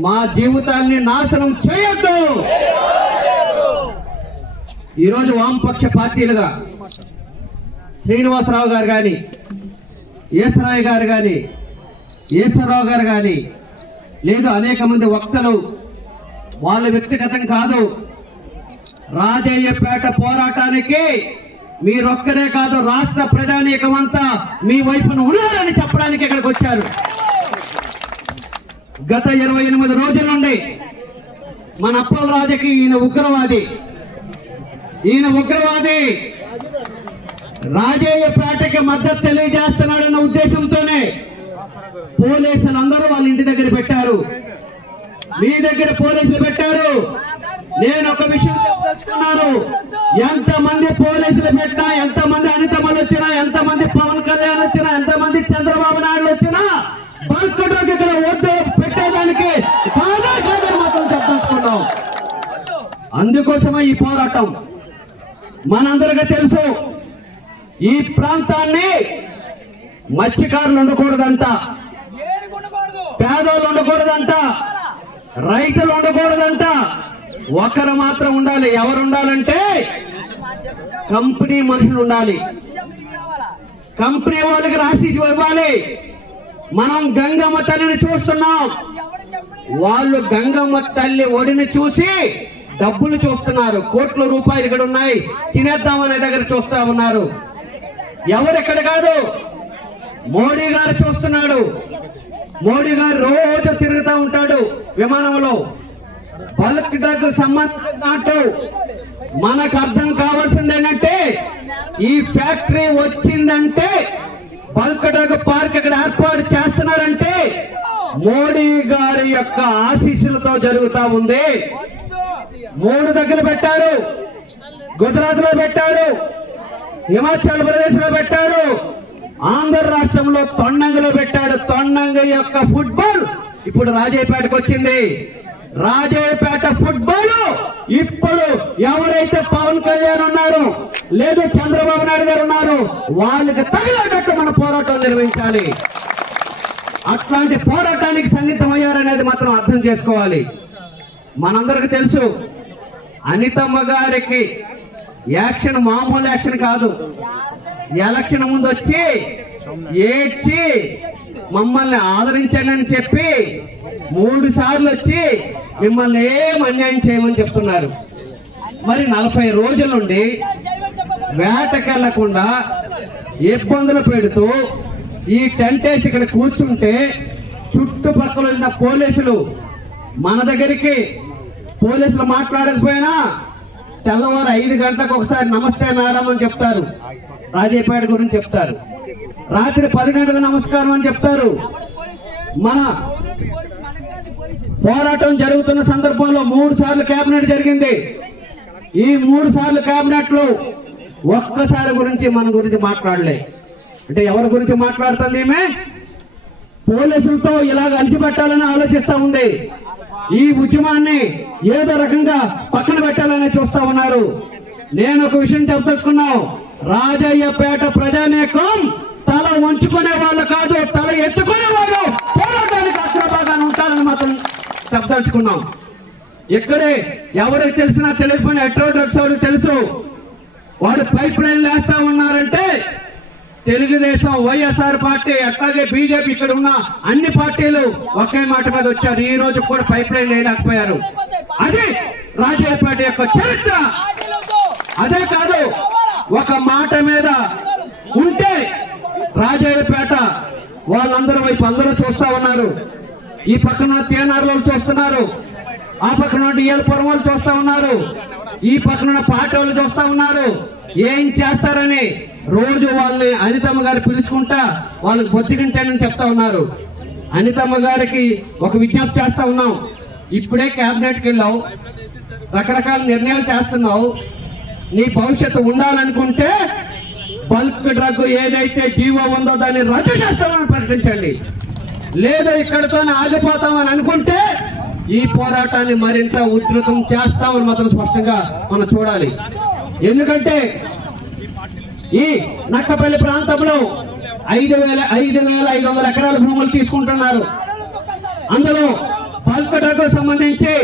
మా జీవితాన్ని నాశనం చేయొద్దు. ఈరోజు వామపక్ష పార్టీలుగా శ్రీనివాసరావు గారు కానీ ఈశ్వరరావు గారు కానీ ఈశ్వరరావు గారు కానీ లేదు అనేక మంది వక్తలు వాళ్ళ వ్యక్తిగతం కాదు. రాజయ్యపేట పోరాటానికి మీరొక్కరే కాదు రాష్ట్ర ప్రజానీకమంతా మీ వైపున ఉన్నారని చెప్పడానికి ఇక్కడికి వచ్చారు. గత ఇరవై ఎనిమిది రోజుల నుండి మన అప్పల రాజకి ఈయన ఉగ్రవాది. ఈయన ఉగ్రవాది రాజయ్యపేటకి మద్దతు తెలియజేస్తున్నాడన్న ఉద్దేశంతోనే పోలీసులు అందరూ వాళ్ళ ఇంటి దగ్గర పెట్టారు. మీ దగ్గర పోలీసులు పెట్టారు. నేను ఒక విషయం చెప్పదలుచుకున్నాను. ఎంత మంది పోలీసులు పెట్టినా ఎంత మంది అనితమలు వచ్చినా ఎంత మంది పవన్ కళ్యాణ్ వచ్చినా ఎంత మంది చంద్రబాబు నాయుడు వచ్చినా బంకుట్రకు ఇక్కడ ఓటు పెట్టేదానికి కాదా కాదని మాత్రం చెప్పదలుచుకున్నాం అందుకోసమే ఈ పోరాటం. మనందరికీ తెలుసు ఈ ప్రాంతాన్ని మత్స్యకారులు ఉండకూడదంట. పేదోళ్ళు ఉండకూడదంట. రైతులు ఉండకూడదంట. ఒకరు మాత్రం ఉండాలి. ఎవరు ఉండాలంటే కంపెనీ మనుషులు ఉండాలి. కంపెనీ వాళ్ళకి రాసి ఇవ్వాలి. మనం గంగమ్మ తల్లిని చూస్తున్నాం. వాళ్ళు గంగమ్మ తల్లి ఒడిని చూసి డబ్బులు చూస్తున్నారు. కోట్ల రూపాయలు ఇక్కడ ఉన్నాయి. తినేద్దామనే దగ్గర చూస్తా ఉన్నారు. ఎవరెక్కడ కాదు? మోడీ గారు చూస్తున్నాడు. మోడీ గారు రోజు తిరుగుతూ ఉంటాడు విమానంలో. బల్క్ డ్రగ్ సంబంధించిన దాంట్లో మనకు అర్థం కావాల్సింది ఏంటంటే ఈ ఫ్యాక్టరీ వచ్చిందంటే బల్క్ డ్రగ్ పార్క్ ఇక్కడ ఏర్పాటు చేస్తున్నారంటే మోడీ గారి యొక్క ఆశీస్సులతో జరుగుతూ ఉంది. మూడు దగ్గర పెట్టారు. గుజరాత్లో పెట్టారు. హిమాచల్ ప్రదేశ్లో పెట్టాడు ఆంధ్ర రాష్ట్రంలో తొండంగలో పెట్టాడు. తొండంగ యొక్క ఫుట్బాల్ ఇప్పుడు రాజేపేటకు వచ్చింది. రాజేపేట ఫుట్బాల్ ఇప్పుడు ఎవరైతే పవన్ కళ్యాణ్ ఉన్నారు లేదు చంద్రబాబు నాయుడు గారు ఉన్నారు వాళ్ళకి తగిలేటట్టు మన పోరాటం నిర్వహించాలి. అట్లాంటి పోరాటానికి సన్నిహితమయ్యారనేది మాత్రం అర్థం చేసుకోవాలి. మనందరికి తెలుసు అనితమ్మ గారికి యాక్షన్ మామూలు యాక్షన్ కాదు. ఎలక్షన్ ముందు వచ్చి ఏడ్చి మమ్మల్ని ఆదరించండి అని చెప్పి మూడు సార్లు వచ్చి మిమ్మల్ని ఏం అన్యాయం చేయమని చెప్తున్నారు. మరి నలభై రోజుల నుండి వేటకెళ్ళకుండా ఇబ్బందులు పెడుతూ ఈ టెంట్ వేసి ఇక్కడ కూర్చుంటే చుట్టుపక్కల ఉన్న పోలీసులు మన దగ్గరికి పోలీసులు మాట్లాడకపోయినా తెల్లవారు ఐదు గంటలకు ఒకసారి నమస్తే మేడం అని చెప్తారు. రాజేపేట గురించి చెప్తారు. రాత్రి పది గంటలకు నమస్కారం అని చెప్తారు. మన పోరాటం జరుగుతున్న సందర్భంలో మూడు సార్లు కేబినెట్ జరిగింది. ఈ మూడు సార్లు కేబినెట్ ఒక్కసారి గురించి మన గురించి మాట్లాడలే. అంటే ఎవరి గురించి మాట్లాడుతుంది ఈమె? పోలీసులతో ఇలాగ అణిచిపెట్టాలని ఆలోచిస్తా ఉంది. ఈ ఉద్యమాన్ని ఏదో రకంగా పక్కన పెట్టాలని చూస్తా ఉన్నారు. నేను ఒక విషయం చెప్పదలుచుకున్నాం రాజయ్యపేట ప్రజానేకం తల వంచుకునే వాళ్ళు కాదు తల ఎత్తుకునే వాళ్ళు పోరాటానికి అగ్రభాగాన్ని ఉంటారని మాత్రం చెప్పదలుచుకున్నాం. ఇక్కడే ఎవరికి తెలిసినా తెలియకపోయినా ఎట్రో డ్రగ్స్ వాడు తెలుసు. వాడు పైప్ లైన్ వేస్తా ఉన్నారంటే తెలుగుదేశం వైఎస్ఆర్ పార్టీ అట్లాగే బీజేపీ ఇక్కడ ఉన్న అన్ని పార్టీలు ఒకే మాట మీద వచ్చారు. ఈ రోజు కూడా పైప్ లైన్ వేయలేకపోయారు. అది రాజయ్యపేట యొక్క చరిత్ర. అదే కాదు ఒక మాట మీద ఉంటే రాజయ్యపేట వాళ్ళందరూ వైపు అందరూ చూస్తా ఉన్నారు. ఈ పక్కన తేనార్లో చూస్తున్నారు. ఆ పక్కన డిఎల్పురం వాళ్ళు చూస్తా ఉన్నారు. ఈ పక్కన పార్టీ వాళ్ళు చూస్తా ఉన్నారు. ఏం చేస్తారని రోజు వాళ్ళని అనితమ్మ గారు పిలుచుకుంటా వాళ్ళకి బొత్తికించండి చెప్తా ఉన్నారు. అనితమ్మ గారికి ఒక విజ్ఞప్తి చేస్తా ఉన్నాం. ఇప్పుడే క్యాబినెట్కి వెళ్ళావు. రకరకాల నిర్ణయాలు చేస్తున్నావు. నీ భవిష్యత్తు ఉండాలనుకుంటే బల్క్ డ్రగ్ ఏదైతే జీవో ఉందో దాన్ని రద్దు చేస్తామని ప్రకటించండి. లేదా ఇక్కడితోనే ఆగిపోతామని అనుకుంటే ఈ పోరాటాన్ని మరింత ఉధృతం చేస్తామని మాత్రం స్పష్టంగా మనం చూడాలి. ఎందుకంటే ఈ నక్కపల్లి ప్రాంతంలో ఐదు వేల ఐదు వేల ఐదు వందల ఎకరాల భూములు తీసుకుంటున్నారు. అందులో పల్కటకు సంబంధించి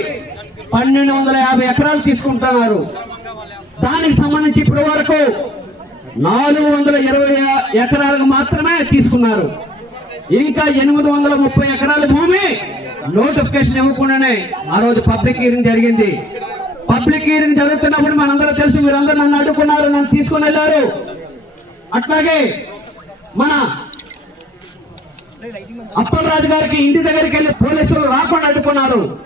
పన్నెండు వందల యాభై ఎకరాలు తీసుకుంటున్నారు. దానికి సంబంధించి ఇప్పటి వరకు నాలుగు వందల ఇరవై ఎకరాలకు మాత్రమే తీసుకున్నారు. ఇంకా ఎనిమిది వందల ముప్పై ఎకరాల భూమి నోటిఫికేషన్ ఇవ్వకుండానే ఆ రోజు పబ్లిక్ హీరింగ్ జరిగింది. పబ్లిక్ హీరింగ్ జరుగుతున్నప్పుడు మనందరూ తెలుసు మీరందరూ నన్ను అడ్డుకున్నారు నన్ను తీసుకుని వెళ్ళారు. అట్లాగే మన అప్పలరాజు గారికి ఇంటి దగ్గరికి వెళ్ళి పోలీసులు రాకుండా అడ్డుకున్నారు.